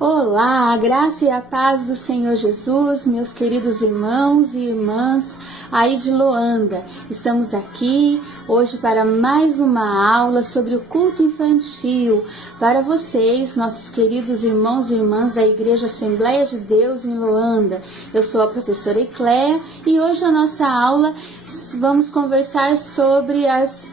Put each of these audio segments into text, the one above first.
Olá, a graça e a paz do Senhor Jesus, meus queridos irmãos e irmãs aí de Loanda. Estamos aqui hoje para mais uma aula sobre o culto infantil para vocês, nossos queridos irmãos e irmãs da Igreja Assembleia de Deus em Loanda. Eu sou a professora Ecléia e hoje na nossa aula vamos conversar sobre as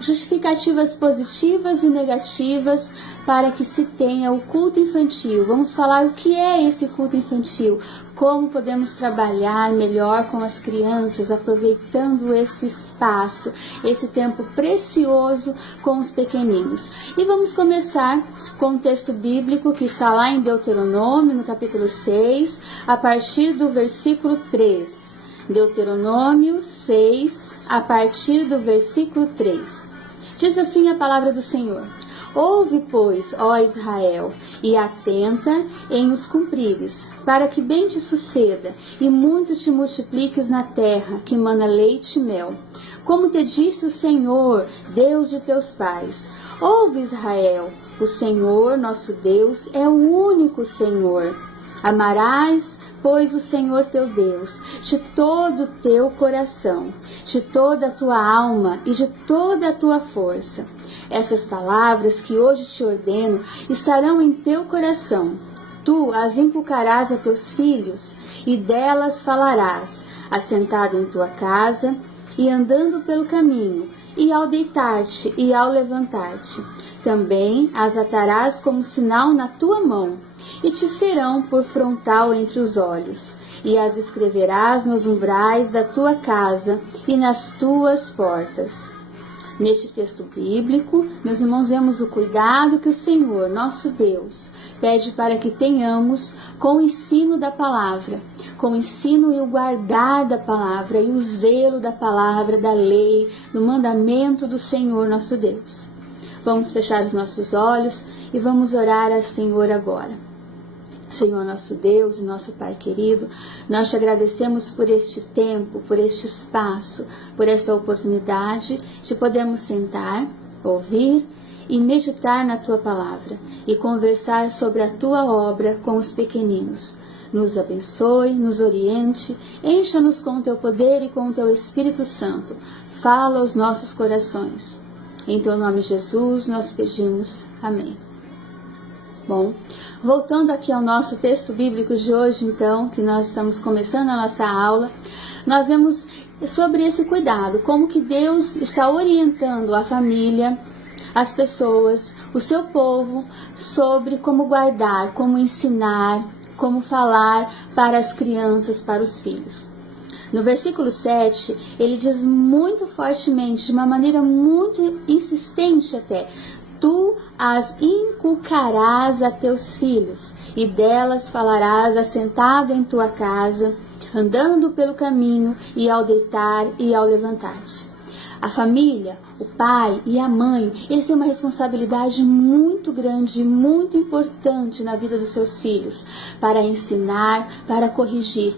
justificativas positivas e negativas para que se tenha o culto infantil. Vamos falar o que é esse culto infantil, como podemos trabalhar melhor com as crianças, aproveitando esse espaço, esse tempo precioso com os pequeninos. E vamos começar com o texto bíblico que está lá em Deuteronômio, no capítulo 6, a partir do versículo 3. Deuteronômio 6, a partir do versículo 3. Diz assim a palavra do Senhor: Ouve, pois, ó Israel, e atenta em os cumprires, para que bem te suceda, e muito te multipliques na terra, que mana leite e mel. Como te disse o Senhor, Deus de teus pais. Ouve, Israel, o Senhor, nosso Deus, é o único Senhor. Amarás, pois, o Senhor teu Deus, de todo o teu coração, de toda a tua alma e de toda a tua força. Essas palavras que hoje te ordeno estarão em teu coração. Tu as inculcarás a teus filhos, e delas falarás, assentado em tua casa, e andando pelo caminho, e ao deitar-te e ao levantar-te. Também as atarás como sinal na tua mão, e te serão por frontal entre os olhos, e as escreverás nos umbrais da tua casa e nas tuas portas. Neste texto bíblico, meus irmãos, vemos o cuidado que o Senhor, nosso Deus, pede para que tenhamos com o ensino da palavra, com o ensino e o guardar da palavra e o zelo da palavra, da lei, do mandamento do Senhor, nosso Deus. Vamos fechar os nossos olhos e vamos orar ao Senhor agora. Senhor nosso Deus e nosso Pai querido, nós te agradecemos por este tempo, por este espaço, por esta oportunidade de podermos sentar, ouvir e meditar na Tua Palavra e conversar sobre a Tua obra com os pequeninos. Nos abençoe, nos oriente, encha-nos com o Teu poder e com o Teu Espírito Santo. Fala aos nossos corações. Em Teu nome, Jesus, nós pedimos. Amém. Bom, voltando aqui ao nosso texto bíblico de hoje, então, que nós estamos começando a nossa aula, nós vemos sobre esse cuidado, como que Deus está orientando a família, as pessoas, o seu povo, sobre como guardar, como ensinar, como falar para as crianças, para os filhos. No versículo 7, ele diz muito fortemente, de uma maneira muito insistente até: Tu as inculcarás a teus filhos, e delas falarás assentado em tua casa, andando pelo caminho, e ao deitar e ao levantar-te. A família, o pai e a mãe, eles têm uma responsabilidade muito grande e muito importante na vida dos seus filhos, para ensinar, para corrigir,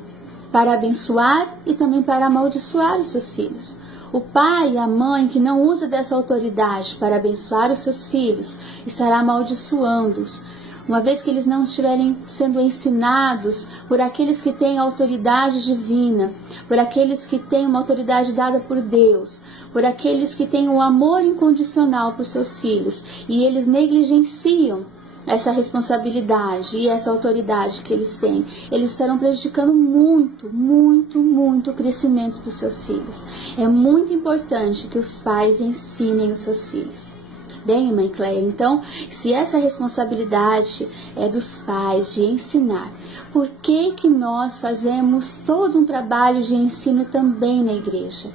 para abençoar e também para amaldiçoar os seus filhos. O pai e a mãe que não usa dessa autoridade para abençoar os seus filhos, estará amaldiçoando-os, uma vez que eles não estiverem sendo ensinados por aqueles que têm autoridade divina, por aqueles que têm uma autoridade dada por Deus, por aqueles que têm um amor incondicional por seus filhos, e eles negligenciam essa responsabilidade e essa autoridade que eles têm. Eles estarão prejudicando muito o crescimento dos seus filhos. É muito importante que os pais ensinem os seus filhos. Bem, irmã Cléia, então, se essa responsabilidade é dos pais de ensinar, por que nós fazemos todo um trabalho de ensino também na igreja?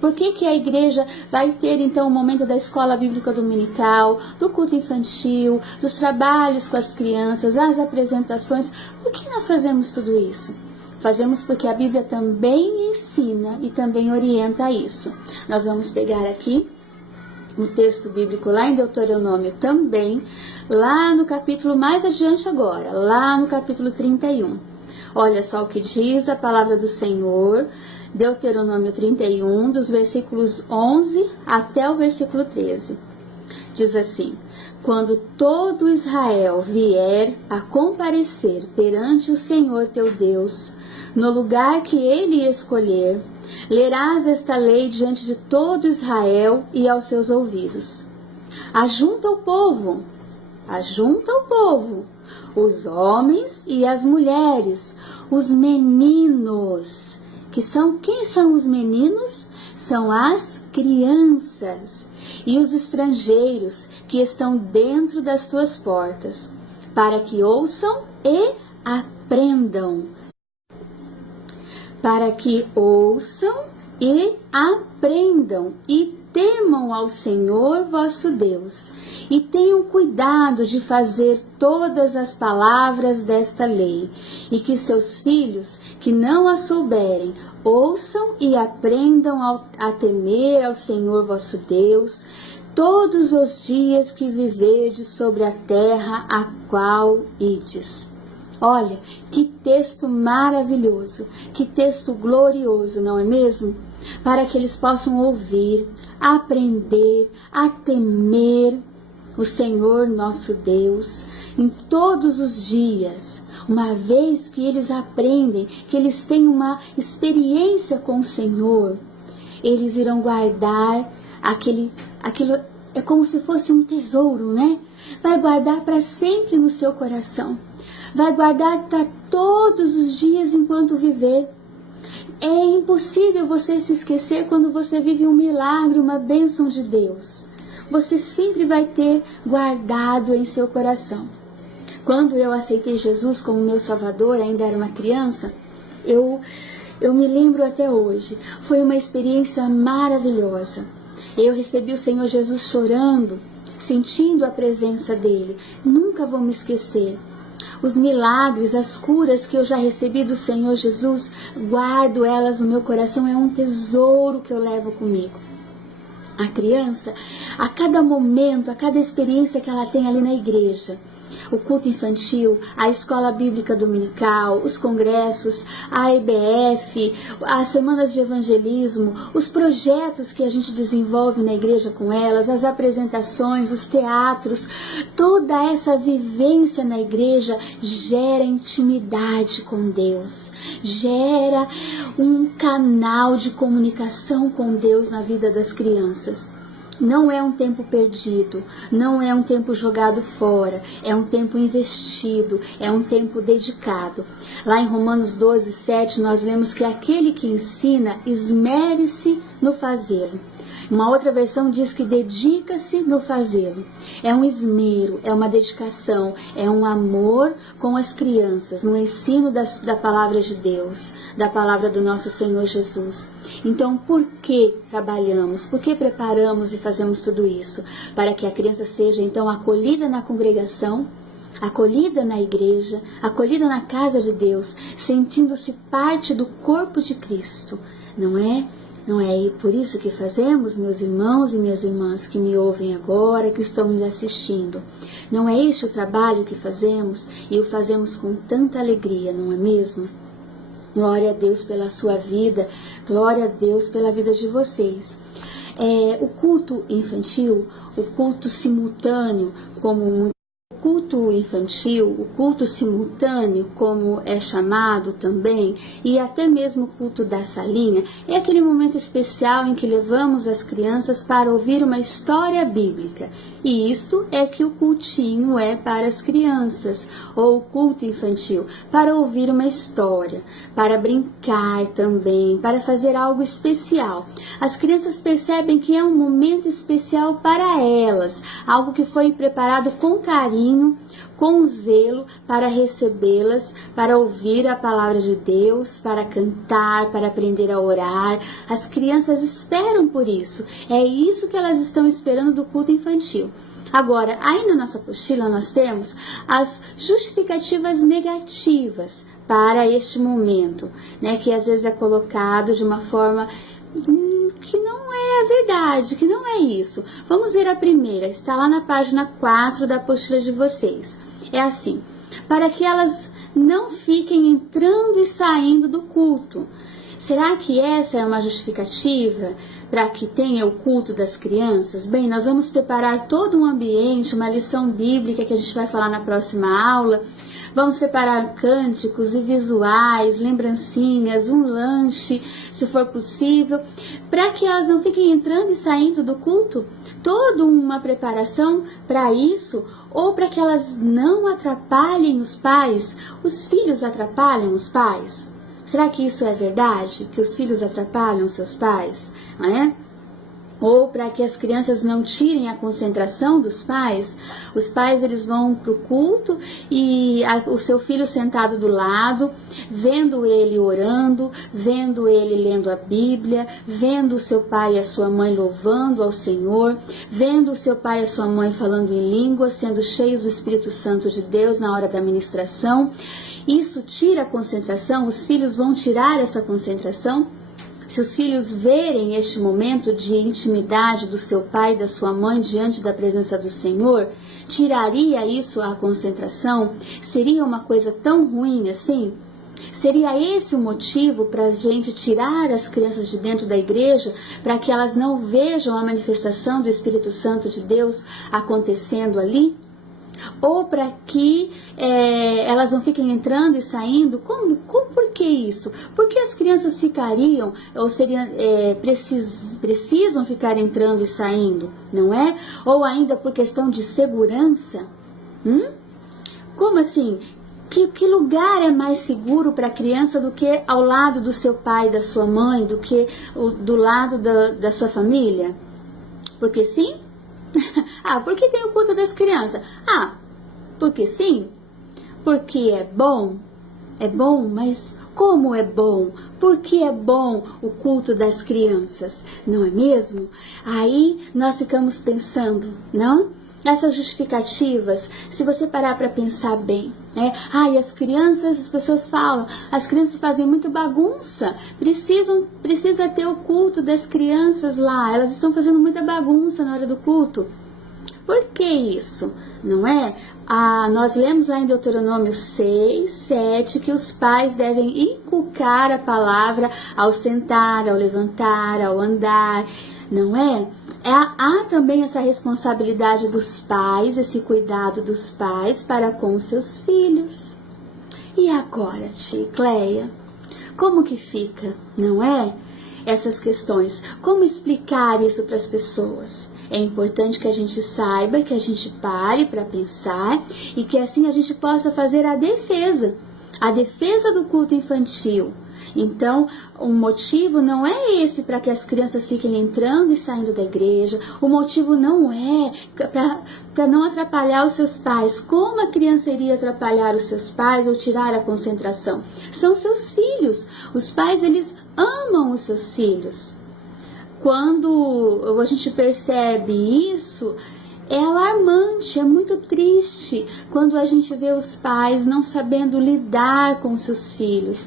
Por que a igreja vai ter, então, o momento da escola bíblica dominical, do culto infantil, dos trabalhos com as crianças, as apresentações? Por que nós fazemos tudo isso? Fazemos porque a Bíblia também ensina e também orienta isso. Nós vamos pegar aqui o texto bíblico lá em Deuteronômio também, lá no capítulo mais adiante agora, lá no capítulo 31. Olha só o que diz a palavra do Senhor, Deuteronômio 31, dos versículos 11 até o versículo 13. Diz assim: quando todo Israel vier a comparecer perante o Senhor teu Deus, no lugar que ele escolher, lerás esta lei diante de todo Israel e aos seus ouvidos. Ajunta o povo, os homens e as mulheres, os meninos, quem são os meninos? São as crianças e os estrangeiros que estão dentro das tuas portas, para que ouçam e aprendam. Para que ouçam e aprendam e temam ao Senhor vosso Deus, e tenham cuidado de fazer todas as palavras desta lei, e que seus filhos, que não a souberem, ouçam e aprendam a temer ao Senhor vosso Deus, todos os dias que viverdes sobre a terra a qual ides. Olha, que texto maravilhoso, que texto glorioso, não é mesmo? Para que eles possam ouvir, aprender, a temer o Senhor nosso Deus em todos os dias. Uma vez que eles aprendem, que eles têm uma experiência com o Senhor, eles irão guardar aquilo é como se fosse um tesouro, né? Vai guardar para sempre no seu coração. Vai guardar para todos os dias enquanto viver. É impossível você se esquecer quando você vive um milagre, uma bênção de Deus. Você sempre vai ter guardado em seu coração. Quando eu aceitei Jesus como meu Salvador, ainda era uma criança, eu me lembro até hoje. Foi uma experiência maravilhosa. Eu recebi o Senhor Jesus chorando, sentindo a presença dele. Nunca vou me esquecer. Os milagres, as curas que eu já recebi do Senhor Jesus, guardo elas no meu coração, é um tesouro que eu levo comigo. A criança, a cada momento, a cada experiência que ela tem ali na igreja, o culto infantil, a escola bíblica dominical, os congressos, a EBF, as semanas de evangelismo, os projetos que a gente desenvolve na igreja com elas, as apresentações, os teatros, toda essa vivência na igreja gera intimidade com Deus, gera um canal de comunicação com Deus na vida das crianças. Não é um tempo perdido, não é um tempo jogado fora, é um tempo investido, é um tempo dedicado. Lá em Romanos 12, 7, nós lemos que aquele que ensina, esmere-se no fazê-lo. Uma outra versão diz que dedica-se no fazê-lo. É um esmero, é uma dedicação, é um amor com as crianças, no ensino da palavra de Deus, da palavra do nosso Senhor Jesus. Então, por que trabalhamos? Por que preparamos e fazemos tudo isso? Para que a criança seja, então, acolhida na congregação, acolhida na igreja, acolhida na casa de Deus, sentindo-se parte do corpo de Cristo, não é? Não é por isso que fazemos, meus irmãos e minhas irmãs que me ouvem agora, que estão me assistindo? Não é este o trabalho que fazemos e o fazemos com tanta alegria, não é mesmo? Glória a Deus pela sua vida, glória a Deus pela vida de vocês. O culto infantil, o culto simultâneo, o culto infantil, o culto simultâneo, como é chamado também, e até mesmo o culto da salinha, é aquele momento especial em que levamos as crianças para ouvir uma história bíblica. E isto é que o cultinho é para as crianças, ou o culto infantil, para ouvir uma história, para brincar também, para fazer algo especial. As crianças percebem que é um momento especial para elas, algo que foi preparado com carinho, com zelo para recebê-las, para ouvir a palavra de Deus, para cantar, para aprender a orar. As crianças esperam por isso. É isso que elas estão esperando do culto infantil. Agora, aí na nossa apostila nós temos as justificativas negativas para este momento, né, que às vezes é colocado de uma forma que não é a verdade, que não é isso. Vamos ver a primeira, está lá na página 4 da apostila de vocês. É assim: para que elas não fiquem entrando e saindo do culto. Será que essa é uma justificativa para que tenha o culto das crianças? Bem, nós vamos preparar todo um ambiente, uma lição bíblica que a gente vai falar na próxima aula. Vamos preparar cânticos e visuais, lembrancinhas, um lanche, se for possível, para que elas não fiquem entrando e saindo do culto. Toda uma preparação para isso, ou para que elas não atrapalhem os pais. Os filhos atrapalham os pais? Será que isso é verdade? Que os filhos atrapalham seus pais? Não é? Ou para que as crianças não tirem a concentração dos pais? Os pais, eles vão para o culto e o seu filho sentado do lado, vendo ele orando, vendo ele lendo a Bíblia, vendo o seu pai e a sua mãe louvando ao Senhor, vendo o seu pai e a sua mãe falando em línguas, sendo cheios do Espírito Santo de Deus na hora da ministração. Isso tira a concentração? Os filhos vão tirar essa concentração? Se os filhos verem este momento de intimidade do seu pai e da sua mãe diante da presença do Senhor, tiraria isso a concentração? Seria uma coisa tão ruim assim? Seria esse o motivo para a gente tirar as crianças de dentro da igreja, para que elas não vejam a manifestação do Espírito Santo de Deus acontecendo ali? Ou para que elas não fiquem entrando e saindo? Por que isso? Por que as crianças ficariam, ou precisam ficar entrando e saindo, não é? Ou ainda por questão de segurança? Como assim? Que lugar é mais seguro para a criança do que ao lado do seu pai e da sua mãe, do que do lado da sua família? Porque sim? Porque tem o culto das crianças. Porque sim? Porque é bom? É bom, mas como é bom? Por que é bom o culto das crianças? Não é mesmo? Aí nós ficamos pensando, não? Essas justificativas, se você parar para pensar bem, e as crianças, as pessoas falam, as crianças fazem muita bagunça, precisa ter o culto das crianças lá, elas estão fazendo muita bagunça na hora do culto. Por que isso? Não é? Nós lemos lá em Deuteronômio 6, 7, que os pais devem inculcar a palavra ao sentar, ao levantar, ao andar, não é? Há também essa responsabilidade dos pais, esse cuidado dos pais para com os seus filhos. E agora, tia Cleia, como que fica, não é? Essas questões, como explicar isso para as pessoas? É importante que a gente saiba, que a gente pare para pensar e que assim a gente possa fazer a defesa do culto infantil. Então, o motivo não é esse para que as crianças fiquem entrando e saindo da igreja. O motivo não é para não atrapalhar os seus pais. Como a criança iria atrapalhar os seus pais ou tirar a concentração? São seus filhos. Os pais, eles amam os seus filhos. Quando a gente percebe isso, é alarmante, é muito triste quando a gente vê os pais não sabendo lidar com seus filhos,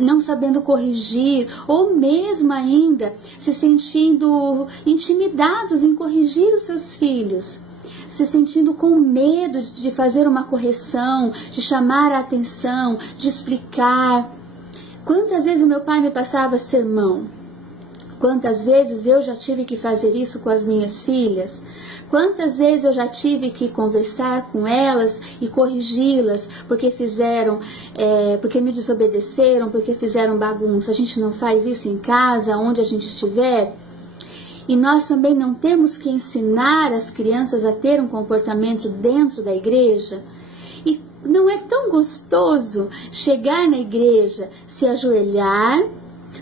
não sabendo corrigir, ou mesmo ainda se sentindo intimidados em corrigir os seus filhos, se sentindo com medo de fazer uma correção, de chamar a atenção, de explicar. Quantas vezes o meu pai me passava sermão? Quantas vezes eu já tive que fazer isso com as minhas filhas? Quantas vezes eu já tive que conversar com elas e corrigi-las porque porque me desobedeceram, porque fizeram bagunça? A gente não faz isso em casa, onde a gente estiver? E nós também não temos que ensinar as crianças a ter um comportamento dentro da igreja? E não é tão gostoso chegar na igreja, se ajoelhar.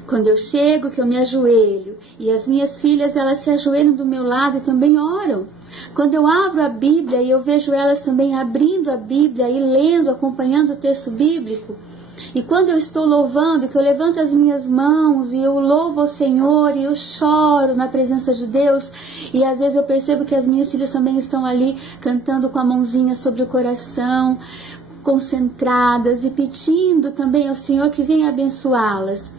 Quando eu chego, que eu me ajoelho, e as minhas filhas, elas se ajoelham do meu lado e também oram. Quando eu abro a Bíblia e eu vejo elas também abrindo a Bíblia e lendo, acompanhando o texto bíblico. E quando eu estou louvando, que eu levanto as minhas mãos e eu louvo ao Senhor e eu choro na presença de Deus, e às vezes eu percebo que as minhas filhas também estão ali cantando com a mãozinha sobre o coração, concentradas e pedindo também ao Senhor que venha abençoá-las.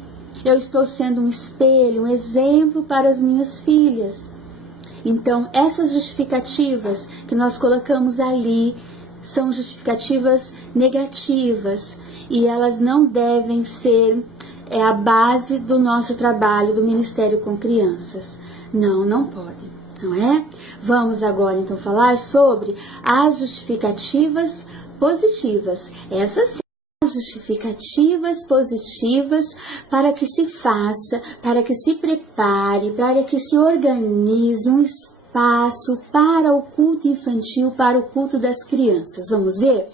Eu estou sendo um espelho, um exemplo para as minhas filhas. Então, essas justificativas que nós colocamos ali são justificativas negativas e elas não devem ser é a base do nosso trabalho do Ministério com Crianças. Não, não pode, não é? Vamos agora então falar sobre as justificativas positivas. Essas sim, as justificativas positivas para que se faça, para que se prepare, para que se organize um espaço para o culto infantil, para o culto das crianças. Vamos ver?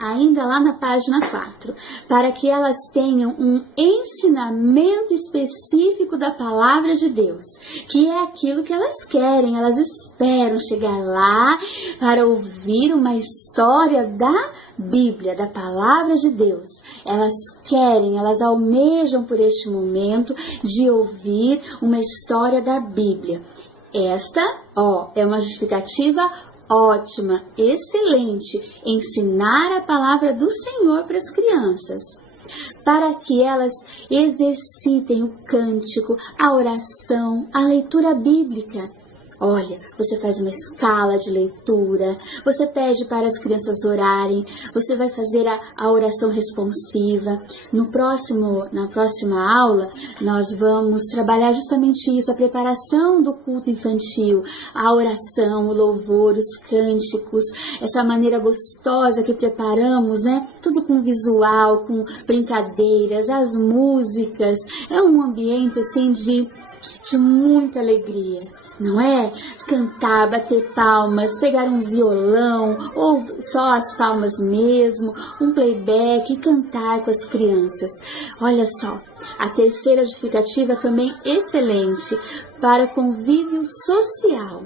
Ainda lá na página 4, para que elas tenham um ensinamento específico da palavra de Deus, que é aquilo que elas querem, elas esperam chegar lá para ouvir uma história da Bíblia, da palavra de Deus. Elas querem, elas almejam por este momento de ouvir uma história da Bíblia. Esta, é uma justificativa ótima, excelente, ensinar a palavra do Senhor para as crianças, para que elas exercitem o cântico, a oração, a leitura bíblica. Olha, você faz uma escala de leitura, você pede para as crianças orarem, você vai fazer a oração responsiva. Na próxima aula, nós vamos trabalhar justamente isso, a preparação do culto infantil, a oração, o louvor, os cânticos, essa maneira gostosa que preparamos, né? Tudo com visual, com brincadeiras, as músicas. É um ambiente assim de muita alegria. Não é? Cantar, bater palmas, pegar um violão ou só as palmas mesmo, um playback e cantar com as crianças. Olha só, a terceira justificativa também excelente para convívio social.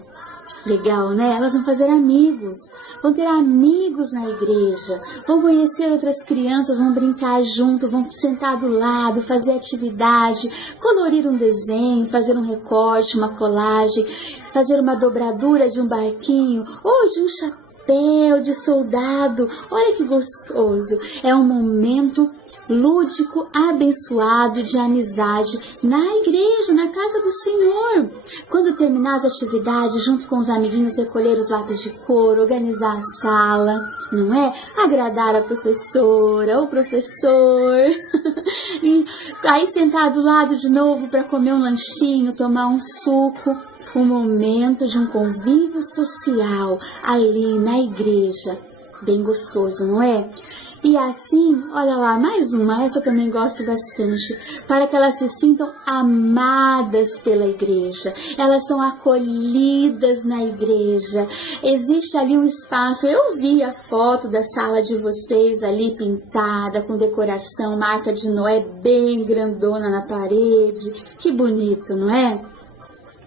Legal, né? Elas vão fazer amigos, vão ter amigos na igreja, vão conhecer outras crianças, vão brincar junto, vão sentar do lado, fazer atividade, colorir um desenho, fazer um recorte, uma colagem, fazer uma dobradura de um barquinho ou de um chapéu de soldado. Olha que gostoso! É um momento lúdico, abençoado de amizade na igreja, na casa do Senhor. Quando terminar as atividades, junto com os amiguinhos, recolher os lápis de cor, organizar a sala, não é? Agradar a professora, o professor. E aí sentar do lado de novo para comer um lanchinho, tomar um suco. Um momento de um convívio social ali na igreja. Bem gostoso, não é? E assim, olha lá, mais uma, essa eu também gosto bastante, para que elas se sintam amadas pela igreja, elas são acolhidas na igreja, existe ali um espaço, eu vi a foto da sala de vocês ali pintada, com decoração, marca de Noé bem grandona na parede, que bonito, não é?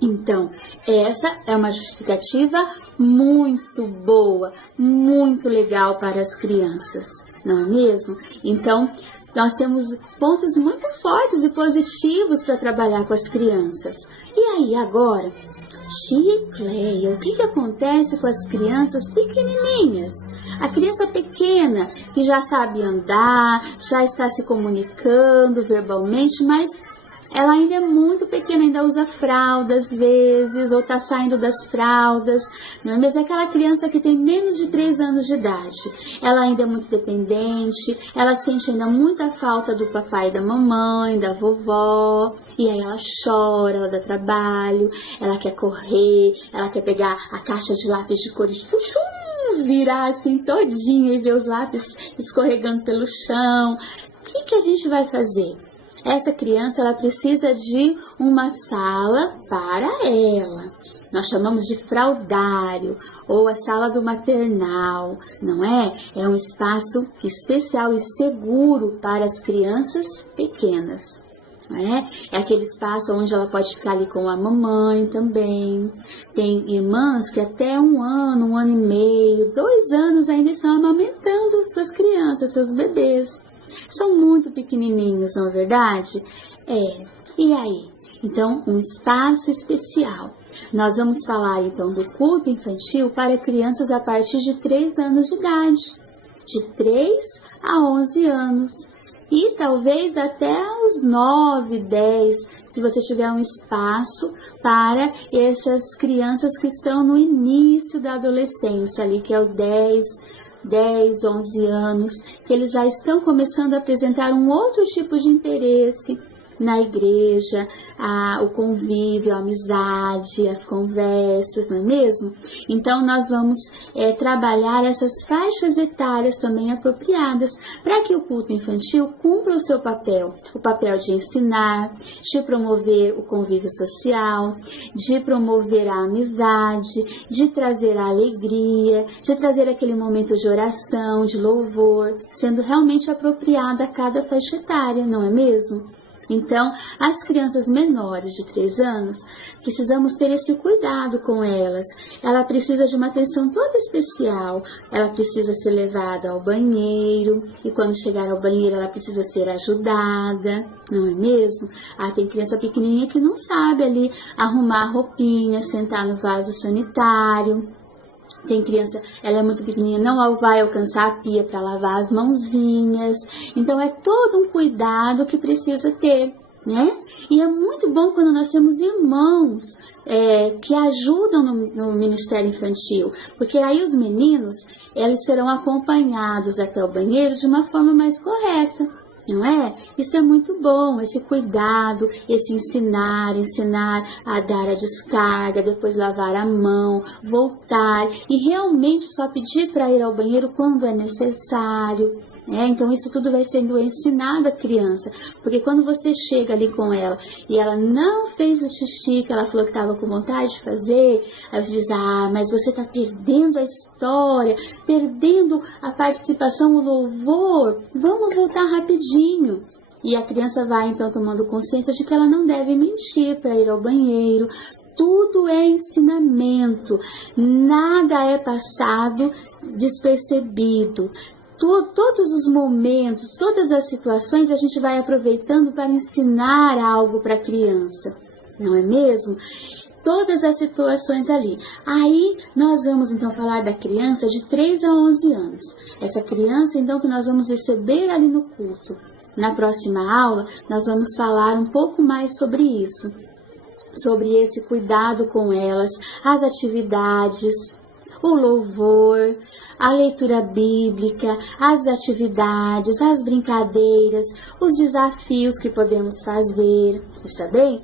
Então, essa é uma justificativa muito boa, muito legal para as crianças. Não é mesmo? Então, nós temos pontos muito fortes e positivos para trabalhar com as crianças. E aí, agora, Tia e Cleia, o que acontece com as crianças pequenininhas? A criança pequena, que já sabe andar, já está se comunicando verbalmente, mas ela ainda é muito pequena, ainda usa fralda às vezes, ou está saindo das fraldas, não é? Mas é aquela criança que tem menos de 3 anos de idade. Ela ainda é muito dependente, ela sente ainda muita falta do papai e da mamãe, da vovó, e aí ela chora, ela dá trabalho, ela quer correr, ela quer pegar a caixa de lápis de cor e virar assim todinha e ver os lápis escorregando pelo chão. O que a gente vai fazer? Essa criança, ela precisa de uma sala para ela. Nós chamamos de fraldário ou a sala do maternal, não é? É um espaço especial e seguro para as crianças pequenas, não é? É aquele espaço onde ela pode ficar ali com a mamãe também. Tem irmãs que até 1 ano, 1 ano e meio, 2 anos ainda estão amamentando suas crianças, seus bebês. São muito pequenininhos, não é verdade? E aí? Então, um espaço especial. Nós vamos falar, então, do culto infantil para crianças a partir de 3 anos de idade. De 3 a 11 anos. E talvez até os 9, 10, se você tiver um espaço para essas crianças que estão no início da adolescência, ali que é o 10 10, 11 anos, que eles já estão começando a apresentar um outro tipo de interesse na igreja, o convívio, a amizade, as conversas, não é mesmo? Então, nós vamos trabalhar essas faixas etárias também apropriadas para que o culto infantil cumpra o seu papel, o papel de ensinar, de promover o convívio social, de promover a amizade, de trazer a alegria, de trazer aquele momento de oração, de louvor, sendo realmente apropriada a cada faixa etária, não é mesmo? Então, as crianças menores de 3 anos, precisamos ter esse cuidado com elas. Ela precisa de uma atenção toda especial. Ela precisa ser levada ao banheiro, e quando chegar ao banheiro ela precisa ser ajudada, não é mesmo? Tem criança pequenininha que não sabe ali arrumar a roupinha, sentar no vaso sanitário. Tem criança, ela é muito pequenininha, não vai alcançar a pia para lavar as mãozinhas. Então, é todo um cuidado que precisa ter, né? E é muito bom quando nós temos irmãos que ajudam no ministério infantil, porque aí os meninos, eles serão acompanhados até o banheiro de uma forma mais correta. Não é? Isso é muito bom, esse cuidado, esse ensinar a dar a descarga, depois lavar a mão, voltar e realmente só pedir para ir ao banheiro quando é necessário. Então isso tudo vai sendo ensinado à criança, porque quando você chega ali com ela e ela não fez o xixi que ela falou que estava com vontade de fazer, aí você diz, mas você está perdendo a história, perdendo a participação, o louvor, vamos voltar rapidinho. E a criança vai então tomando consciência de que ela não deve mentir para ir ao banheiro. Tudo é ensinamento, nada é passado despercebido. Todos os momentos, todas as situações a gente vai aproveitando para ensinar algo para a criança, não é mesmo? Todas as situações ali. Aí nós vamos então falar da criança de 3 a 11 anos. Essa criança então que nós vamos receber ali no culto. Na próxima aula nós vamos falar um pouco mais sobre isso, sobre esse cuidado com elas, as atividades, o louvor, a leitura bíblica, as atividades, as brincadeiras, os desafios que podemos fazer, está bem?